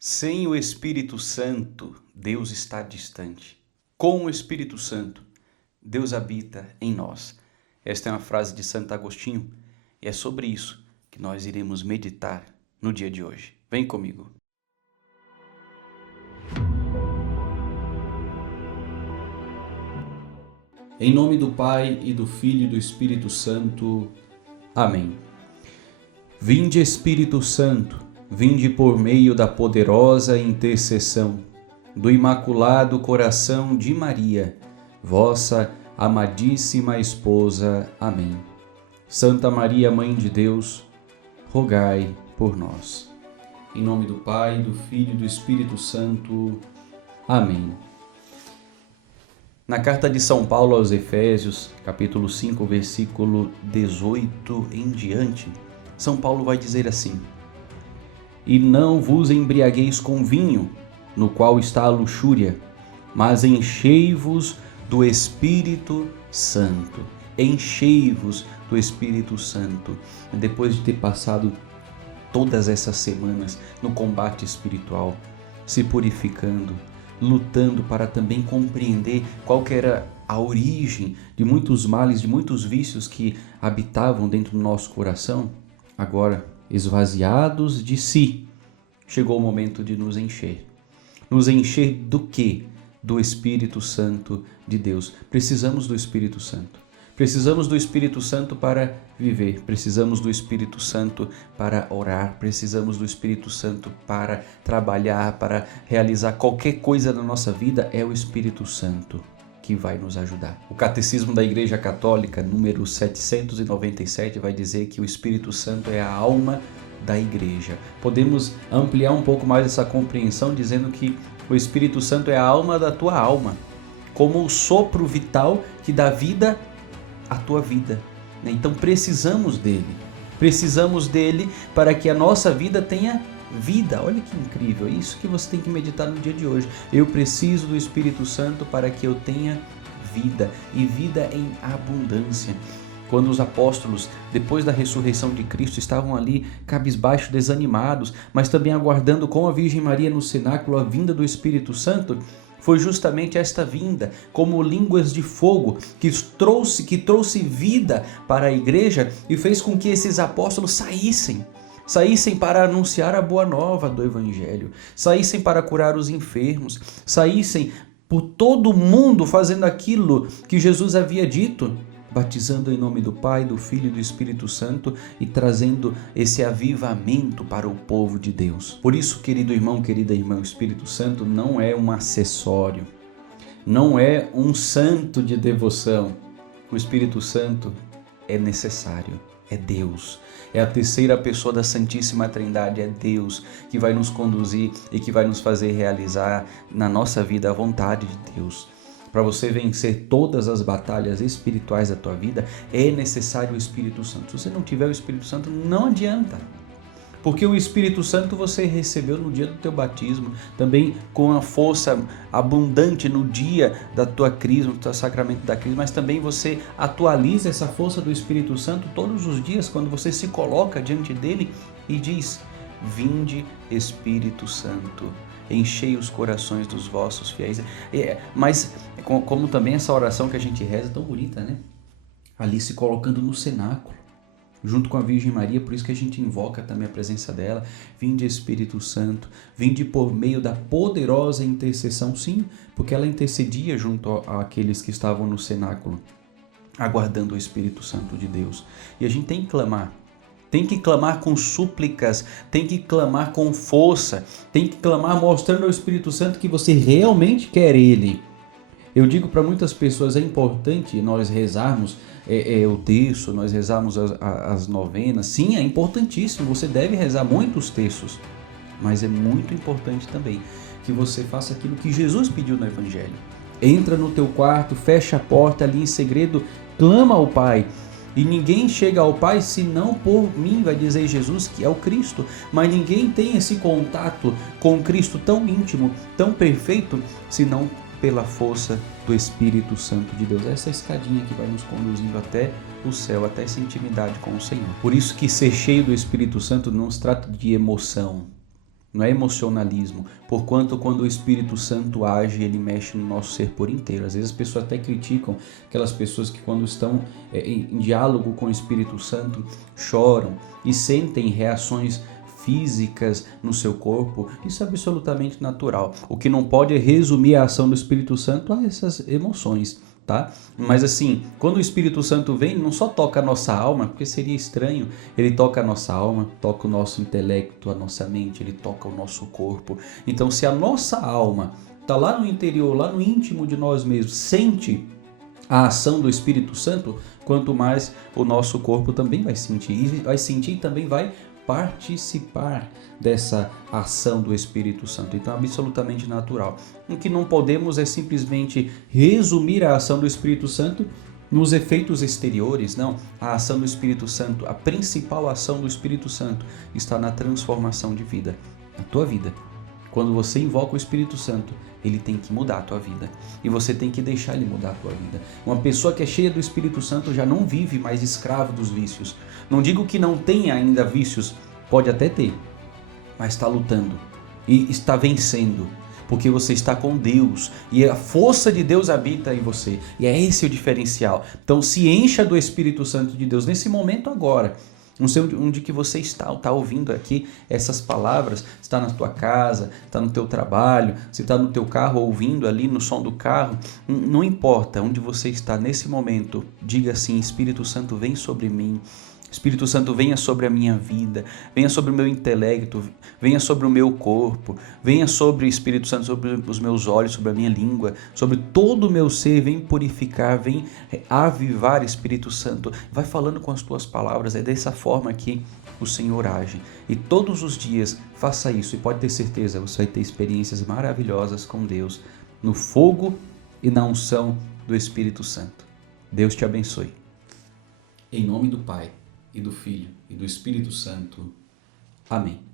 Sem o Espírito Santo, Deus está distante. Com o Espírito Santo, Deus habita em nós. Esta é uma frase de Santo Agostinho e é sobre isso que nós iremos meditar no dia de hoje. Vem comigo. Em nome do Pai e do Filho e do Espírito Santo. Amém. Vinde, Espírito Santo, vinde por meio da poderosa intercessão do Imaculado Coração de Maria, vossa amadíssima esposa. Amém. Santa Maria, Mãe de Deus, rogai por nós. Em nome do Pai, do Filho e do Espírito Santo. Amém. Na carta de São Paulo aos Efésios, capítulo 5, versículo 18 em diante, São Paulo vai dizer assim: E não vos embriagueis com vinho, no qual está a luxúria, mas enchei-vos do Espírito Santo. Enchei-vos do Espírito Santo. Depois de ter passado todas essas semanas no combate espiritual, se purificando, lutando para também compreender qual que era a origem de muitos males, de muitos vícios que habitavam dentro do nosso coração, agora esvaziados de si, chegou o momento de nos encher. Nos encher do quê? Do Espírito Santo de Deus. Precisamos do Espírito Santo. Precisamos do Espírito Santo para viver, precisamos do Espírito Santo para orar, precisamos do Espírito Santo para trabalhar, para realizar qualquer coisa na nossa vida. É o Espírito Santo que vai nos ajudar. O Catecismo da Igreja Católica, número 797, vai dizer que o Espírito Santo é a alma da Igreja. Podemos ampliar um pouco mais essa compreensão dizendo que o Espírito Santo é a alma da tua alma, como o sopro vital que dá vida à tua vida. Então precisamos dele para que a nossa vida tenha vida. Olha que incrível, é isso que você tem que meditar no dia de hoje. Eu preciso do Espírito Santo para que eu tenha vida, e vida em abundância. Quando os apóstolos, depois da ressurreição de Cristo, estavam ali cabisbaixos, desanimados, mas também aguardando com a Virgem Maria no cenáculo a vinda do Espírito Santo, foi justamente esta vinda, como línguas de fogo, que trouxe vida para a igreja e fez com que esses apóstolos saíssem para anunciar a boa nova do Evangelho, saíssem para curar os enfermos, saíssem por todo o mundo fazendo aquilo que Jesus havia dito, batizando em nome do Pai, do Filho e do Espírito Santo e trazendo esse avivamento para o povo de Deus. Por isso, querido irmão, querida irmã, o Espírito Santo não é um acessório, não é um santo de devoção. O Espírito Santo é necessário, é Deus. É a terceira pessoa da Santíssima Trindade, é Deus que vai nos conduzir e que vai nos fazer realizar na nossa vida a vontade de Deus. Para você vencer todas as batalhas espirituais da tua vida, é necessário o Espírito Santo. Se você não tiver o Espírito Santo, não adianta. Porque o Espírito Santo você recebeu no dia do teu batismo, também com a força abundante no dia da tua crisma, do teu sacramento da crisma, mas também você atualiza essa força do Espírito Santo todos os dias, quando você se coloca diante dele e diz: Vinde, Espírito Santo, enchei os corações dos vossos fiéis. Mas como também essa oração que a gente reza é tão bonita, né? Ali se colocando no cenáculo, junto com a Virgem Maria, por isso que a gente invoca também a presença dela. Vinde, Espírito Santo, vinde por meio da poderosa intercessão. Sim, porque ela intercedia junto àqueles que estavam no cenáculo, aguardando o Espírito Santo de Deus. E a gente tem que clamar. Tem que clamar com súplicas, tem que clamar com força, tem que clamar mostrando ao Espírito Santo que você realmente quer Ele. Eu digo para muitas pessoas, é importante nós rezarmos o terço, nós rezarmos as novenas. Sim, é importantíssimo, você deve rezar muitos terços, mas é muito importante também que você faça aquilo que Jesus pediu no Evangelho. Entra no teu quarto, fecha a porta ali em segredo, clama ao Pai. E ninguém chega ao Pai senão por mim, vai dizer Jesus, que é o Cristo. Mas ninguém tem esse contato com Cristo tão íntimo, tão perfeito, senão pela força do Espírito Santo de Deus. Essa escadinha que vai nos conduzindo até o céu, até essa intimidade com o Senhor. Por isso que ser cheio do Espírito Santo não se trata de emoção, não é emocionalismo, porquanto quando o Espírito Santo age, ele mexe no nosso ser por inteiro. Às vezes as pessoas até criticam aquelas pessoas que quando estão em diálogo com o Espírito Santo choram e sentem reações físicas no seu corpo. Isso é absolutamente natural. O que não pode é resumir a ação do Espírito Santo a essas emoções, tá? Mas assim, quando o Espírito Santo vem, não só toca a nossa alma, porque seria estranho, ele toca a nossa alma, toca o nosso intelecto, a nossa mente, ele toca o nosso corpo. Então, se a nossa alma está lá no interior, lá no íntimo de nós mesmos, sente a ação do Espírito Santo, quanto mais o nosso corpo também vai sentir. E vai sentir e também vai participar dessa ação do Espírito Santo. Então é absolutamente natural. O que não podemos é simplesmente resumir a ação do Espírito Santo nos efeitos exteriores, não. A ação do Espírito Santo, a principal ação do Espírito Santo está na transformação de vida, na tua vida. Quando você invoca o Espírito Santo, ele tem que mudar a tua vida. E você tem que deixar ele mudar a tua vida. Uma pessoa que é cheia do Espírito Santo já não vive mais escravo dos vícios. Não digo que não tenha ainda vícios, pode até ter, mas está lutando e está vencendo. Porque você está com Deus e a força de Deus habita em você. E é esse o diferencial. Então se encha do Espírito Santo de Deus nesse momento agora. Não sei onde que você está ouvindo aqui essas palavras, está na tua casa, está no teu trabalho, se está no teu carro ouvindo ali no som do carro, não importa onde você está nesse momento, diga assim: Espírito Santo, vem sobre mim. Espírito Santo, venha sobre a minha vida, venha sobre o meu intelecto, venha sobre o meu corpo, venha sobre o Espírito Santo, sobre os meus olhos, sobre a minha língua, sobre todo o meu ser, vem purificar, vem avivar, Espírito Santo. Vai falando com as tuas palavras, é dessa forma que o Senhor age. E todos os dias faça isso e pode ter certeza, você vai ter experiências maravilhosas com Deus, no fogo e na unção do Espírito Santo. Deus te abençoe. Em nome do Pai, e do Filho, e do Espírito Santo. Amém.